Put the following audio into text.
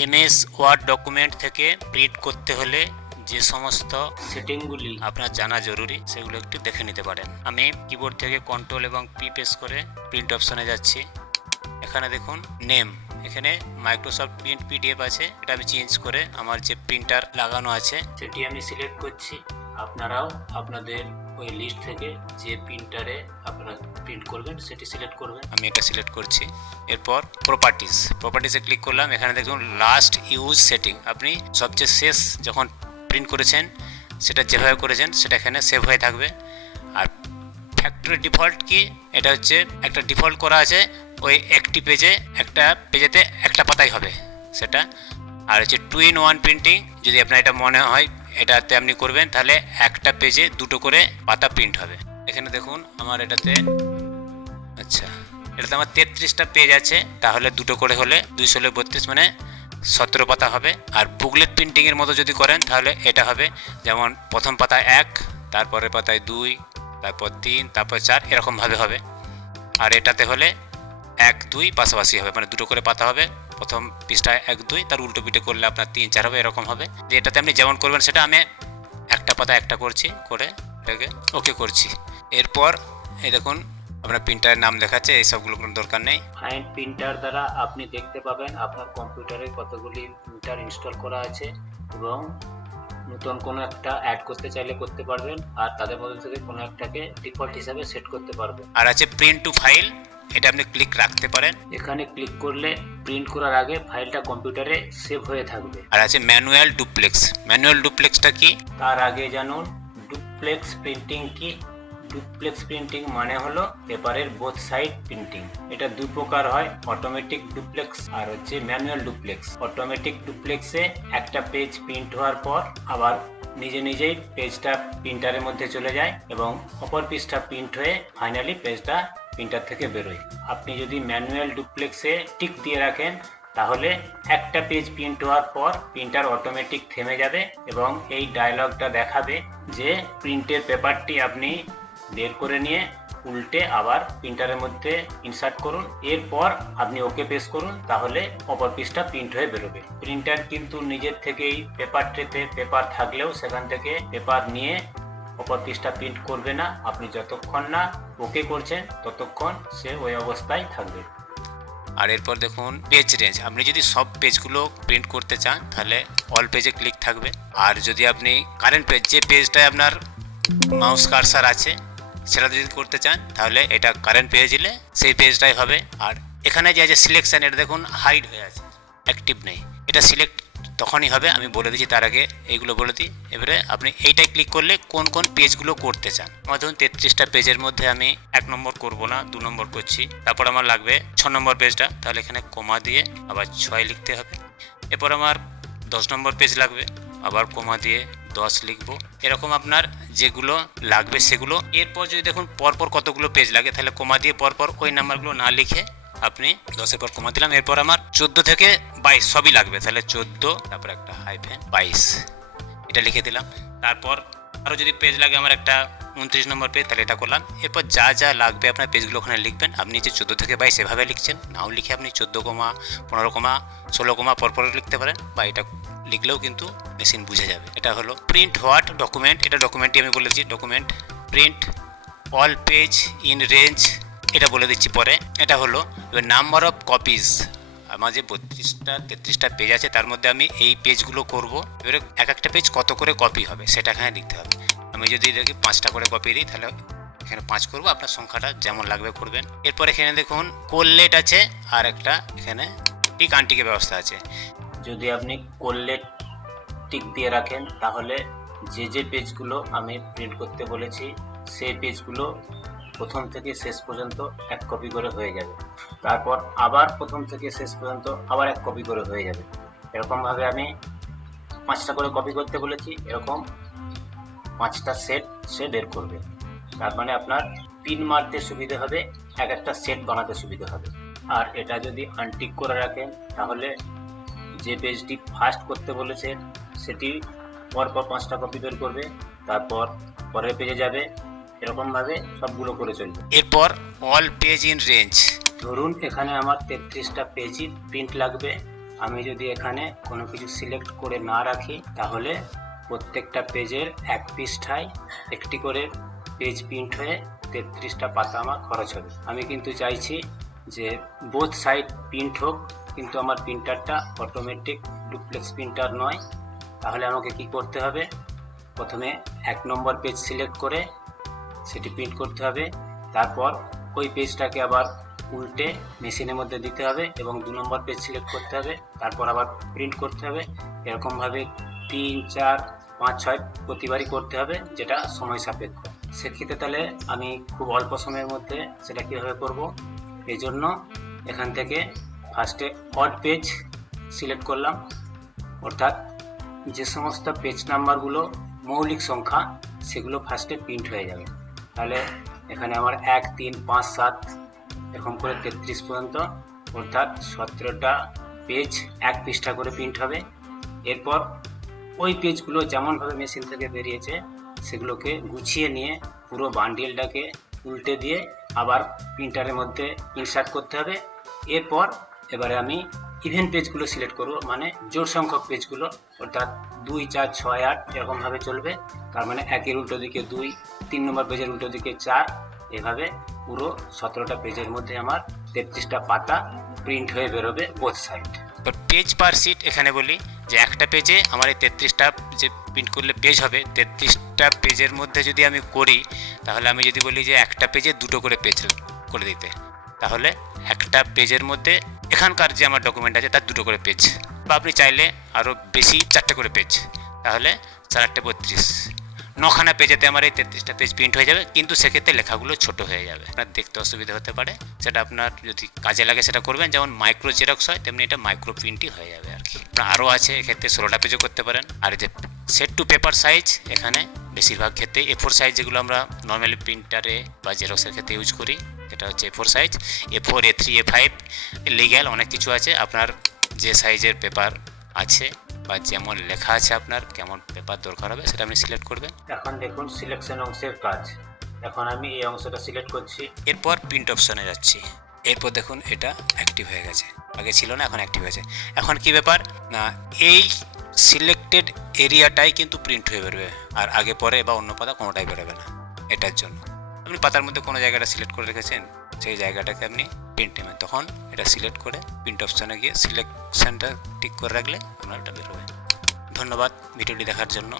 MS word document থেকে print করতে হলে যে সমস্ত সেটিংগুলি আপনার জানা জরুরি, সেগুলো একটু দেখে নিতে পারেন। আমি কিবোর্ড থেকে কন্ট্রোল এবং পি প্রেস করে প্রিন্ট অপশনে যাচ্ছি। এখানে দেখুন নেম এখানে মাইক্রোসফট প্রিন্ট পিডিএফ আছে, এটা আমি চেঞ্জ করে আমার যে প্রিন্টার লাগানো আছে, সেটি আমি সিলেক্ট করছি। আপনারাও আপনাদের ওই লিস্ট থেকে যে প্রিন্টারে আপনারা প্রিন্ট করবেন, সেটি সিলেক্ট করবেন। আমি এটা সিলেক্ট করছি। এরপর প্রপার্টিস প্রপার্টিসে ক্লিক করলাম। এখানে দেখুন লাস্ট ইউজ সেটিং আপনি সবচেয়ে শেষ যখন প্রিন্ট করেছেন, সেটা যেভাবে করেছেন, সেটা এখানে সেভ হয়ে থাকবে। আর ফ্যাক্টরি ডিফল্ট কি? এটা হচ্ছে একটা ডিফল্ট করা আছে, ওই একটি পেজে একটা পেজেতে একটা পাতাই হবে সেটা। আর হচ্ছে টু ইন ওয়ান প্রিন্টিং যদি আপনার এটা মনে হয় এটাতে আপনি করবেন, তাহলে একটা পেজে দুটো করে পাতা প্রিন্ট হবে। এখানে দেখুন, আমার এটাতে আচ্ছা এটাতে আমার তেত্রিশটা পেজ আছে, তাহলে দুটো করে হলে দুইশো বত্রিশ মানে সতেরো পাতা হবে। আর বুকলেট প্রিন্টিংয়ের মতো যদি করেন, তাহলে এটা হবে, যেমন প্রথম পাতায় এক, তারপরের পাতায় দুই, তারপর তিন, তারপর চার, এরকমভাবে হবে। আর এটাতে হলে এক দুই পাশাপাশি হবে। মানে দুটো করে পাতা হবে। প্রথম পৃষ্ঠায় এক দুই তার উল্টো পিঠে করলে আপনার তিন চার হবে এরকম হবে। যে এটাতে আপনি যেমন করবেন সেটা আমি একটা পাতা একটা করছি করে এটাকে ওকে করছি। এরপর এই দেখুন আপনার প্রিন্টারের নাম দেখাচ্ছে এই সবগুলো কোনো দরকার নেই। ফাইন্ড প্রিন্টার দ্বারা আপনি দেখতে পাবেন আপনার কম্পিউটারে কতগুলি প্রিন্টার ইনস্টল করা আছে এবং নতুন কোনো একটা অ্যাড করতে চাইলে করতে পারবেন আর তাদের মধ্যে থেকে কোনো একটাকে ডিফল্ট হিসাবে সেট করতে পারবেন। আর আছে প্রিন্ট টু ফাইল এটা আপনি ক্লিক রাখতে পারেন। এখানে ক্লিক করলে প্রিন্ট করার আগে ফাইলটা কম্পিউটারে সেভ হয়ে থাকবে। আর আছে ম্যানুয়াল ডুপ্লেক্স ম্যানুয়াল ডুপ্লেক্সটা কি? তার আগে জানুন ডুপ্লেক্স প্রিন্টিং কি? ডুপ্লেক্স প্রিন্টিং মানে হলো পেপারের বোথ সাইড প্রিন্টিং এটা দুই প্রকার হয় অটোমেটিক ডুপ্লেক্স আর হচ্ছে ম্যানুয়াল ডুপ্লেক্স অটোমেটিক ডুপ্লেক্সে একটা পেজ প্রিন্ট হওয়ার পর আবার নিজে নিজেই পেজটা প্রিন্টারের মধ্যে চলে যায় এবং অপর পেজটা প্রিন্ট হয়ে ফাইনালি পেজটা প্রিন্টার থেকে বেরোয়। আপনি যদি ম্যানুয়াল ডুপ্লেক্সে টিক দিয়ে রাখেন, তাহলে একটা পেজ প্রিন্ট হওয়ার পর প্রিন্টার অটোমেটিক থেমে যাবে এবং এই ডায়লগটা দেখাবে যে প্রিন্টের পেপারটি আপনি বের করে নিয়ে উল্টে আবার প্রিন্টারের মধ্যে ইনসার্ট করুন। এরপর আপনি ওকে পেস করুন, তাহলে অপর পিসটা প্রিন্ট হয়ে বেরোবে। প্রিন্টার কিন্তু নিজের থেকেই পেপার ট্রেতে পেপার থাকলেও সেখান থেকে পেপার নিয়ে অপর পিসটা প্রিন্ট করবে না। আপনি যতক্ষণ না ওকে করছে, ততক্ষণ সে ওই অবস্থায় থাকবে। আর এরপর দেখুন পেজ রেঞ্জ আপনি যদি সব পেজগুলো প্রিন্ট করতে চান, তাহলে অল পেজে ক্লিক থাকবে। আর যদি আপনি কারেন্ট পেজ যে পেজটায় আপনার মাউস কারসার আছে, সেটা যদি করতে চান, তাহলে এটা কারেন্ট পেজ দিলে সেই পেজটাই হবে। আর এখানে যে আছে সিলেকশন এটা দেখুন হাইড হয়ে আছে অ্যাক্টিভ নেই। এটা সিলেক্ট তখনই হবে, আমি বলে দিচ্ছি তার আগে এইগুলো বলে দিই। এবারে আপনি এইটাই ক্লিক করলে কোন কোন পেজগুলো করতে চান। আমার ধরুন তেত্রিশটা পেজের মধ্যে আমি এক নম্বর করব না, দু নম্বর করছি। তারপর আমার লাগবে ছ নম্বর পেজটা তাহলে এখানে কমা দিয়ে আবার ছয় লিখতে হবে। এরপর আমার দশ নম্বর পেজ লাগবে, আবার কমা দিয়ে দশ লিখব। এরকম আপনার যেগুলো লাগবে সেগুলো। এরপর যদি দেখুন পরপর কতগুলো পেজ লাগে, তাহলে কমা দিয়ে পরপর ওই নাম্বারগুলো না লিখে আপনি দশের পর কমা দিলাম, এরপর আমার চোদ্দ থেকে বাইশ সবই লাগবে। তাহলে চোদ্দ, তারপর একটা হাইফেন বাইশ। এটা লিখে দিলাম। তারপর আরও যদি পেজ লাগে আমার একটা উনত্রিশ নম্বর পেজ তাহলে এটা করলাম। এরপর যা যা লাগবে আপনার পেজগুলো ওখানে লিখবেন। আপনি যে চোদ্দ থেকে বাইশ এভাবে লিখছেন, নাও লিখে আপনি চোদ্দ কমা, পনেরো কমা, ষোলো কমা, পরপর লিখতে পারেন বা এটা লিখলেও কিন্তু মেশিন বুঝে যাবে। এটা হলো প্রিন্ট হোয়াট ডকুমেন্ট এটা ডকুমেন্টই আমি বলেছি document print all page in range এটা বলে দিচ্ছি পরে। এটা হলো এবার নাম্বার অফ কপিজ আমার যে বত্রিশটা, তেত্রিশটা পেজ আছে, তার মধ্যে আমি এই পেজগুলো করব। এবারে এক একটা পেজ কত করে কপি হবে, সেটা এখানে লিখতে হবে। আমি যদি দেখি পাঁচটা করে কপি দিই, তাহলে এখানে পাঁচ করব। আপনার সংখ্যাটা যেমন লাগবে করবেন। এরপর এখানে দেখুন কোললেট আছে, আর একটা এখানে টিক আনটিকের ব্যবস্থা আছে। যদি আপনি করলে টিক দিয়ে রাখেন, তাহলে যে যে পেজগুলো আমি প্রিন্ট করতে বলেছি, সেই পেজগুলো প্রথম থেকে শেষ পর্যন্ত এক কপি করে হয়ে যাবে। তারপর আবার প্রথম থেকে শেষ পর্যন্ত আবার এক কপি করে হয়ে যাবে। এরকমভাবে আমি পাঁচটা করে কপি করতে বলেছি, এরকম পাঁচটা সেট সে বের করবে। তার মানে আপনার পিন মারতে সুবিধে হবে, এক একটা সেট বানাতে সুবিধে হবে। আর এটা যদি আনটিক করে রাখেন, তাহলে যে পেজটি ফার্স্ট করতে বলেছে সেটি পরপর পাঁচটা কপি বের করবে, তারপর পরের পেজে যাবে এরকমভাবে সবগুলো করে চলবে। এরপর অল পেজ ইন রেঞ্জ ধরুন এখানে আমার তেত্রিশটা পেজই প্রিন্ট লাগবে। আমি যদি এখানে কোনো কিছু সিলেক্ট করে না রাখি তাহলে প্রত্যেকটা পেজের এক পৃষ্ঠায় একটি করে পেজ প্রিন্ট হয়ে তেত্রিশটা পাতা আমার খরচ হবে। আমি কিন্তু চাইছি যে বোথ সাইড প্রিন্ট হোক কিন্তু আমার প্রিন্টারটা অটোমেটিক ডুপ্লেক্স প্রিন্টার নয়। তাহলে আমাকে কি করতে হবে? প্রথমে এক নম্বর পেজ সিলেক্ট করে সেটি প্রিন্ট করতে হবে। তারপর ওই পেজটাকে আবার উল্টে মেশিনের মধ্যে দিতে হবে এবং দু নম্বর পেজ সিলেক্ট করতে হবে। তারপর আবার প্রিন্ট করতে হবে। এরকমভাবে তিন, চার, পাঁচ, ছয় প্রতিবারই করতে হবে, যেটা সময় সাপেক্ষ। সেক্ষেত্রে তাহলে আমি খুব অল্প সময়ের মধ্যে সেটা কীভাবে করব? এই জন্য এখান থেকে ফার্স্টে অড পেজ সিলেক্ট করলাম। অর্থাৎ যে সমস্ত পেজ নাম্বারগুলো মৌলিক সংখ্যা, সেগুলো ফার্স্টে প্রিন্ট হয়ে যাবে। তাহলে এখানে আমার এক, তিন, পাঁচ, সাত, এরকম করে তেত্রিশ পর্যন্ত, অর্থাৎ সতেরোটা পেজ এক পৃষ্ঠা করে প্রিন্ট হবে। এরপর ওই পেজগুলো যেমনভাবে মেশিন থেকে বেরিয়েছে, সেগুলোকে গুছিয়ে নিয়ে পুরো বান্ডিলটাকে উল্টে দিয়ে আবার প্রিন্টারের মধ্যে ইনসার্ট করতে হবে। এরপর এবারে আমি ইভেন পেজগুলো সিলেক্ট করব মানে জোর সংখ্যক পেজগুলো অর্থাৎ দুই, চার, ছয়, আট এরকমভাবে চলবে। তার মানে একের উল্টো দিকে দুই তিন নম্বর পেজের উল্টো দিকে চার, এভাবে পুরো সতেরোটা পেজের মধ্যে আমার তেত্রিশটা পাতা প্রিন্ট হয়ে বেরোবে বোথ সাইড এবার পেজ পার সিট এখানে বলি যে একটা পেজে আমার এই তেত্রিশটা যে প্রিন্ট করলে পেজ হবে, তেত্রিশটা পেজের মধ্যে যদি আমি করি, তাহলে আমি যদি বলি যে একটা পেজে দুটো করে পেজ করে দিতে। তাহলে একটা পেজের মধ্যে এখানকার যে আমার ডকুমেন্ট আছে, তার দুটো করে পেজ বা আপনি চাইলে আরও বেশি চারটে করে পেজ তাহলে চার আটটে বত্রিশ। নখানা পেজেতে আমার এই তেত্রিশটা পেজ প্রিন্ট হয়ে যাবে, কিন্তু সেক্ষেত্রে লেখাগুলো ছোট হয়ে যাবে। আপনার দেখতে অসুবিধা হতে পারে। সেটা আপনার যদি কাজে লাগে সেটা করবেন, যেমন মাইক্রো জেরক্স হয়, তেমনি এটা মাইক্রো প্রিন্টই হয়ে যাবে আর কি। আরও আছে, এক্ষেত্রে ষোলোটা পেজও করতে পারেন। আর যে সেট টু পেপার সাইজ এখানে বেশিরভাগ ক্ষেত্রে এ ফোর সাইজ যেগুলো আমরা নর্মালি প্রিন্টারে বা জেরক্সের ক্ষেত্রে ইউজ করি এটা হচ্ছে A four size A four A three A five legal অনেক কিছু আছে। আপনার যে সাইজের পেপার আছে বা যেমন লেখা আছে আপনার কেমন পেপার দরকার হবে সেটা আপনি সিলেক্ট করবেন। এখন দেখুন সিলেকশন অংশের কাজ। এখন আমি এই অংশটা সিলেক্ট করছি। এরপর প্রিন্ট অপশনে যাচ্ছি। এরপর দেখুন এটা অ্যাক্টিভ হয়ে গেছে। আগে ছিল না এখন অ্যাক্টিভ হয়েছে। এখন কি ব্যাপার? না এই সিলেক্টেড এরিয়াটাই কিন্তু প্রিন্ট হয়ে বেরোবে। আর আগে পরে বা অন্য পাতা কোনোটাই বেরোবে না। এটার জন্য। আপনি পাতার মধ্যে কোনো জায়গাটা সিলেক্ট করে রেখেছেন? সেই জায়গাটাকে আপনি প্রিন্ট নেবেন। তখন এটা সিলেক্ট করে প্রিন্ট অপশানে গিয়ে সিলেকশানটা টিক করে রাখলে আপনার এটা বেরোবে ধন্যবাদ ভিডিওটি দেখার জন্য।